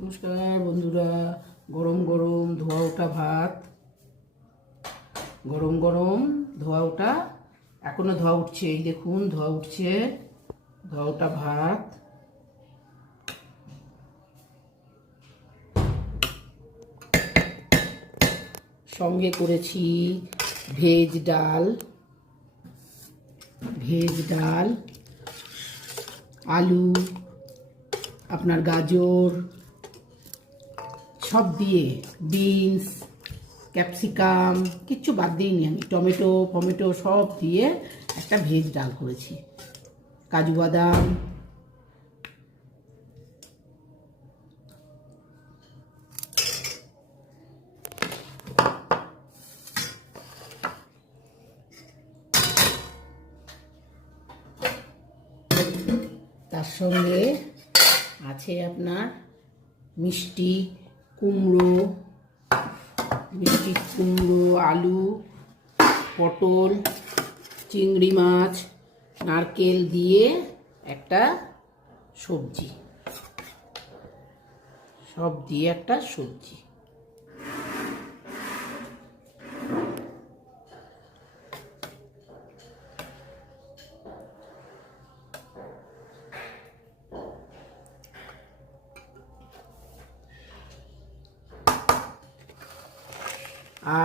নমস্কার বন্ধুরা, গরম গরম ধোয়া ওঠা ভাত, গরম গরম ধোয়া ওঠা, এখনো ধোয়া উঠছে, এই দেখুন ধোয়া উঠছে, ধোয়া ওঠা ভাত, সঙ্গে করেছি ভেজ ডাল, আলু, আপনার গাজর সব দিয়ে, বিনস, ক্যাপসিকাম কিচ্ছু বাদ দিইনি আমি, টমেটো সব দিয়ে একটা ভেজ ডাল করেছি, কাজু বাদাম, তার সঙ্গে আছে আপনার মিষ্টি কুমড়ো, আলু, পটল, চিংড়ি মাছ, নারকেল দিয়ে একটা সবজি, সব দিয়ে একটা সবজি।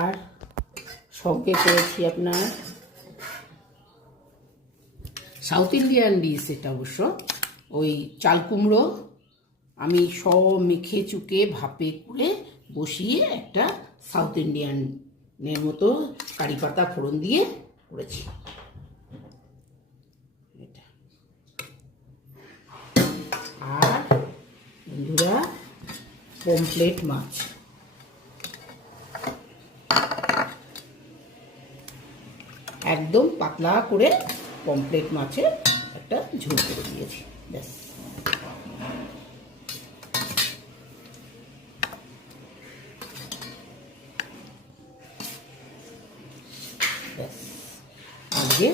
আর সঙ্গে করেছি আপনার সাউথ ইন্ডিয়ান ডিশ, এটা অবশ্য ওই চাল কুমড়ো আমি সব মেখে চুকে ভাপে করে বসিয়ে একটা সাউথ ইন্ডিয়ানের মতো কারি পাতা ফোড়ন দিয়ে করেছি এটা। আর বন্ধুরা পমফ্লেট মাছ, একদম পাতলা করে পমফ্লেট মাছের একটা ঝোল করে দিয়েছি, ব্যাস। ব্যাস, আজকে